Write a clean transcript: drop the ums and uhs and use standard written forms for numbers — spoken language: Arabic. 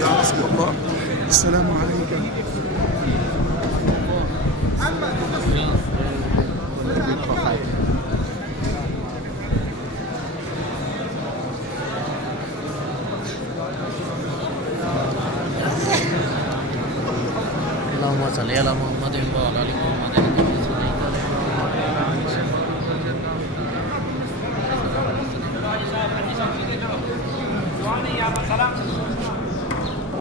يا رسول الله السلام عليكم. اللهم صل على محمد وعلى ال محمد كما صليت على